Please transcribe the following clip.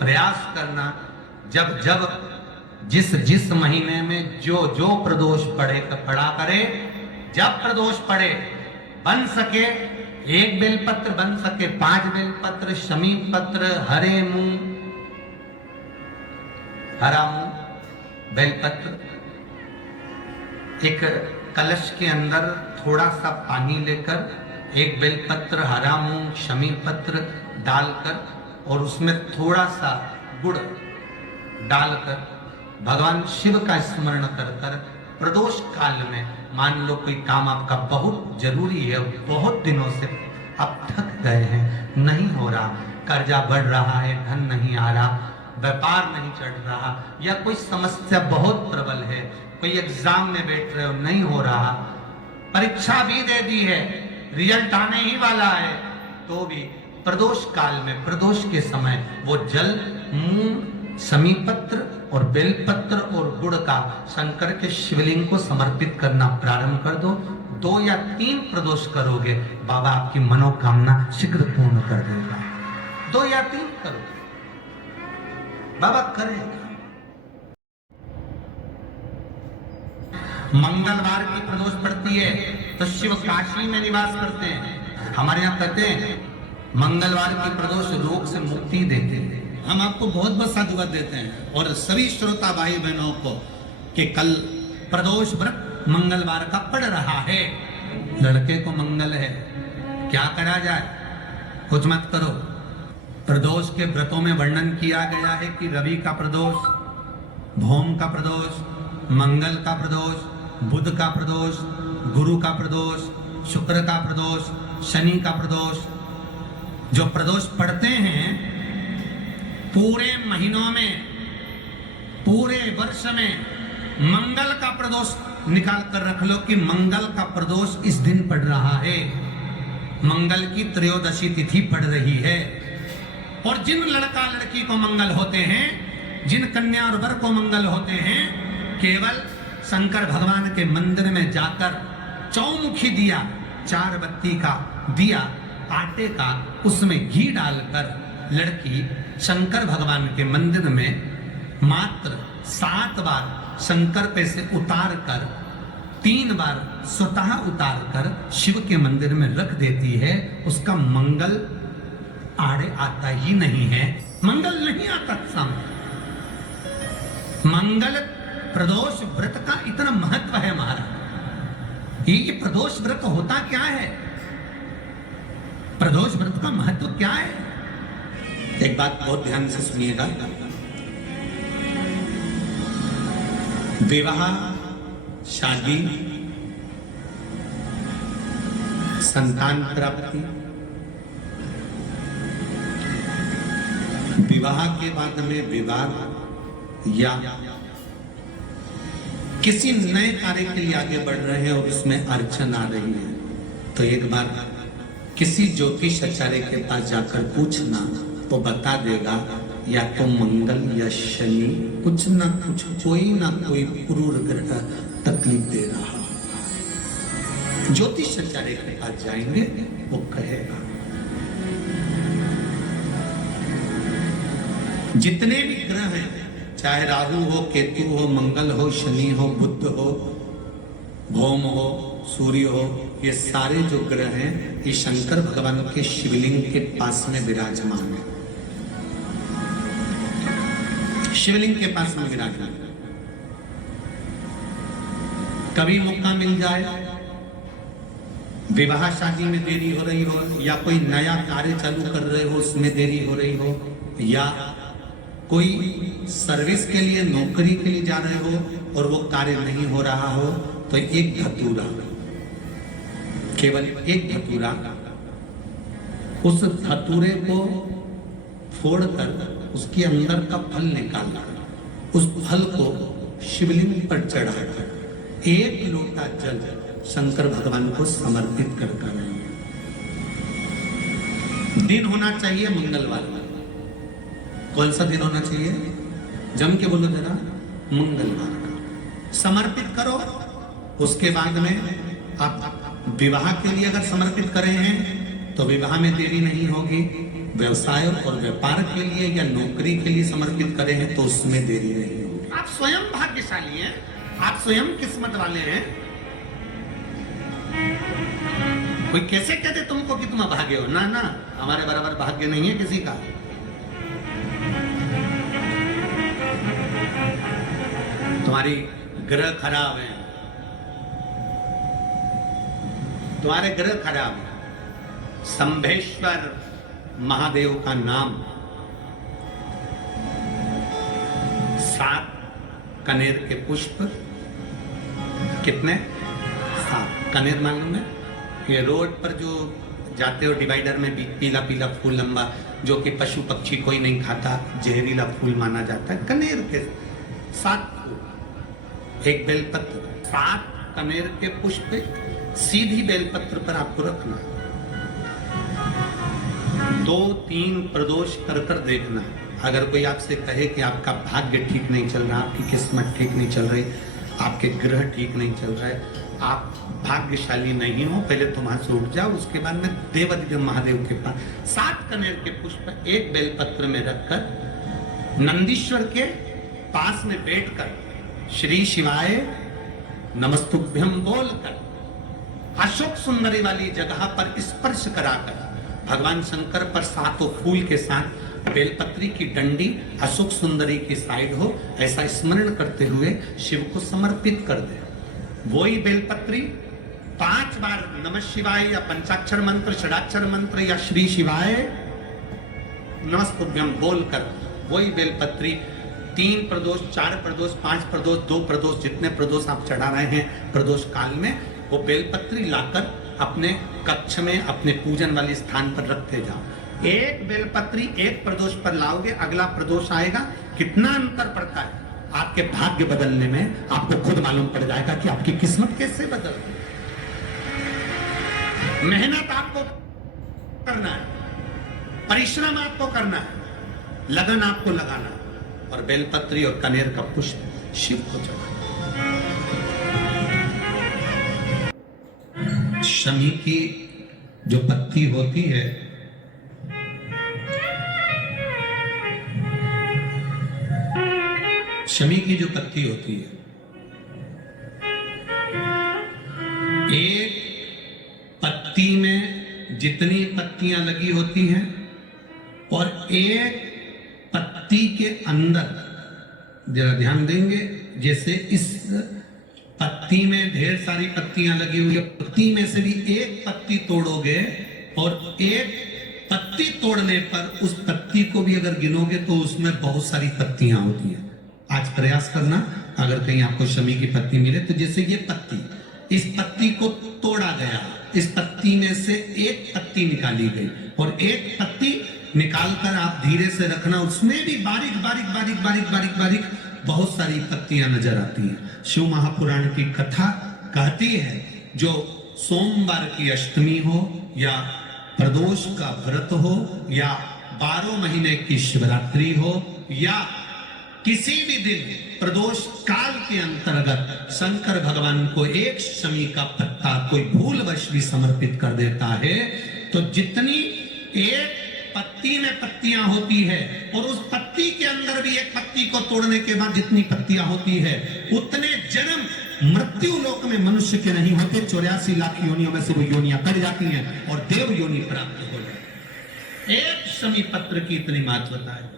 प्रयास करना, जब जब जिस जिस महीने में जो जो प्रदोष पड़ा करे, जब प्रदोष पड़े, बन सके 1 बेलपत्र, बन सके 5 बेलपत्र, शमी पत्र, हरे मूंग, हरा मूंग, बेलपत्र, एक कलश के अंदर थोड़ा सा पानी लेकर 1 बेलपत्र, हरा मूंग, शमी पत्र डालकर और उसमें थोड़ा सा गुड़ डालकर भगवान शिव का स्मरण कर कर प्रदोष काल में, मान लो कोई काम आपका बहुत जरूरी है, बहुत दिनों से आप थक गए हैं, नहीं हो रहा, कर्जा बढ़ रहा है, धन नहीं आ रहा, व्यापार नहीं चढ़ रहा, या कोई समस्या बहुत प्रबल है, कोई एग्जाम में बैठ रहे हो, नहीं हो रहा, परीक्षा भी दे दी है, रिजल्ट आने ही वाला है, तो भी प्रदोष काल में, प्रदोष के समय वो जल, मूंग, शमी पत्र और बेलपत्र और गुड़ का शंकर के शिवलिंग को समर्पित करना प्रारंभ कर दो। 2 या 3 प्रदोष करोगे, बाबा आपकी मनोकामना शीघ्र पूर्ण कर देगा। 2 या 3 करो, बाबा करेगा। मंगलवार की प्रदोष पड़ती है तो शिव काशी में निवास करते हैं। हमारे यहाँ कहते हैं मंगलवार की प्रदोष रोग से मुक्ति देते हैं। हम आपको बहुत बहुत साधुवाद देते हैं और सभी श्रोता भाई बहनों को कि कल प्रदोष व्रत मंगलवार का पड़ रहा है। लड़के को मंगल है, क्या करा जाए, कुछ मत करो। प्रदोष के व्रतों में वर्णन किया गया है कि रवि का प्रदोष, भौम का प्रदोष, मंगल का प्रदोष, बुध का प्रदोष, गुरु का प्रदोष, शुक्र का प्रदोष, शनि का प्रदोष। जो प्रदोष पढ़ते हैं पूरे महीनों में, पूरे वर्ष में मंगल का प्रदोष निकाल कर रख लो कि मंगल का प्रदोष इस दिन पड़ रहा है, मंगल की त्रयोदशी तिथि पड़ रही है। और जिन लड़का लड़की को मंगल होते हैं, जिन कन्या और वर को मंगल होते हैं, केवल शंकर भगवान के मंदिर में जाकर चौमुखी दिया, 4 बत्ती का दिया आटे का, उसमें घी डालकर लड़की शंकर भगवान के मंदिर में मात्र 7 बार शंकर पे से उतार कर, 3 बार स्वतः उतार कर शिव के मंदिर में रख देती है। उसका मंगल आड़े आता ही नहीं है, मंगल नहीं आता सामने। मंगल प्रदोष व्रत का इतना महत्व है महाराज। ये प्रदोष व्रत होता क्या है, प्रदोष व्रत का महत्व क्या है? एक बात बहुत ध्यान से सुनिएगा। विवाह, शादी, संतान प्राप्ति, विवाह के बाद में विवाह या किसी नए कार्य के लिए आगे बढ़ रहे हैं और उसमें अड़चन आ रही है, तो एक बार किसी ज्योतिष आचार्य के पास जाकर पूछना, तो बता देगा या तो मंगल या शनि कुछ ना कुछ, कोई ना कोई क्रूर ग्रह तकलीफ दे रहा। ज्योतिष आचार्य के पास जाएंगे, वो कहेगा। जितने भी ग्रह हैं, चाहे राहु हो, केतु हो, मंगल हो, शनि हो, बुध हो, भौम हो, सूर्य हो, ये सारे जो ग्रह हैं, ये शंकर भगवान के शिवलिंग के पास में विराजमान है। शिवलिंग के पास में विराजमान। कभी मौका मिल जाए, विवाह शादी में देरी हो रही हो, या कोई नया कार्य चालू कर रहे हो उसमें देरी हो रही हो, या कोई सर्विस के लिए, नौकरी के लिए जा रहे हो और वो कार्य नहीं हो रहा हो, तो एक धतूरा, केवल एक धतूरा, उस धतूरे को फोड़कर उसके अंदर का फल निकालना, उस फल को शिवलिंग पर चढ़ाकर 1 लोटा जल शंकर भगवान को समर्पित कर कर। दिन होना चाहिए मंगलवार। कौन सा दिन होना चाहिए? जम के बोलो जरा, मंगलवार का समर्पित करो। उसके बाद में आप विवाह के लिए अगर समर्पित करे हैं तो विवाह में देरी नहीं होगी। व्यवसाय और व्यापार के लिए या नौकरी के लिए समर्पित करे हैं तो उसमें देरी नहीं होगी। आप स्वयं भाग्यशाली हैं, आप स्वयं किस्मत वाले हैं। कोई कैसे कहते तुमको कि तुम अभागे हो? ना ना, हमारे बराबर भाग्य नहीं है किसी का। तुम्हारी ग्रह खराब है, तुम्हारे ग्रह खराब है। संभेश्वर महादेव का नाम 7 कनेर के पुष्प, कितने? 7 कनेर मालूम है? ये रोड पर जो जाते हो डिवाइडर में भी पीला पीला फूल लंबा, जो कि पशु पक्षी कोई नहीं खाता, जहरीला फूल माना जाता है। कनेर के 7 फूल, एक बेलपत्र, 7 कनेर के पुष्प सीधी बेलपत्र पर आपको रखना। 2-3 प्रदोष कर कर देखना। अगर कोई आपसे कहे कि आपका भाग्य ठीक नहीं चल रहा, आपकी किस्मत ठीक नहीं चल रही, आपके ग्रह ठीक नहीं चल रहा है, आप भाग्यशाली नहीं हो, पहले तुम वहां से उठ जाओ। उसके बाद में देवाधिदेव महादेव के पास 7 कनेर के पुष्प एक बेलपत्र में रखकर नंदीश्वर के पास में बैठकर श्री शिवाय नमस्तुभ्यम बोलकर अशोक सुंदरी वाली जगह पर स्पर्श कराकर भगवान शंकर पर 7 फूल के साथ बेलपत्री की डंडी अशोक सुंदरी की साइड हो, ऐसा स्मरण करते हुए शिव को समर्पित कर दे। वही बेलपत्री 5 बार नमः शिवाय या पंचाक्षर मंत्र, षडाक्षर मंत्र या श्री शिवाय नमस्तुभ्यम बोलकर वही बेलपत्री 3 प्रदोष, 4 प्रदोष, 5 प्रदोष, 2 प्रदोष, जितने प्रदोष आप चढ़ा रहे हैं प्रदोष काल में, वो बेलपत्री लाकर अपने कक्ष में अपने पूजन वाले स्थान पर रखते जाओ। एक बेलपत्री एक प्रदोष पर लाओगे, अगला प्रदोष आएगा, कितना अंतर पड़ता है आपके भाग्य बदलने में, आपको खुद मालूम पड़ जाएगा कि आपकी किस्मत कैसे बदलती है। मेहनत आपको करना है, परिश्रम आपको करना है, लगन आपको लगाना है, और बेलपत्री और कनेर का पुष्प शिव को चढ़ाना। शमी की जो पत्ती होती है, शमी की जो पत्ती होती है, एक पत्ती में जितनी पत्तियां लगी होती हैं और एक पत्ती के अंदर, जरा ध्यान देंगे, जैसे इस पत्ती में ढेर सारी पत्तियां लगी हुई है, पत्ती में से भी एक पत्ती तोड़ोगे और एक पत्ती तोड़ने पर उस पत्ती को भी अगर गिनोगे तो उसमें बहुत सारी पत्तियां होती हैं। आज प्रयास करना, अगर कहीं आपको शमी की पत्ती मिले तो जैसे ये पत्ती, इस पत्ती को तोड़ा गया, इस पत्ती में से एक पत्ती निकाली गई और एक पत्ती निकालकर आप धीरे से रखना, उसमें भी बारीक बारीक बारीक बारीक बारीक बारीक बहुत सारी पत्तियां नजर आती हैं। शिव महापुराण की कथा कहती है, जो सोमवार की अष्टमी हो या प्रदोष का व्रत हो या 12 महीने की शिवरात्रि हो या किसी भी दिन प्रदोष काल के अंतर्गत शंकर भगवान को एक शमी का पत्ता कोई भूलवश भी समर्पित कर देता है, तो जितनी एक पत्ती में पत्तियां होती है और उस पत्ती के अंदर भी एक पत्ती को तोड़ने के बाद जितनी पत्तियां होती है, उतने जन्म मृत्यु लोक में मनुष्य के नहीं होते। 84 लाख योनियों में से वो योनियां कट जाती हैं और देव योनि प्राप्त हो जाती है। एक शमी पत्र की इतनी महत्वता है।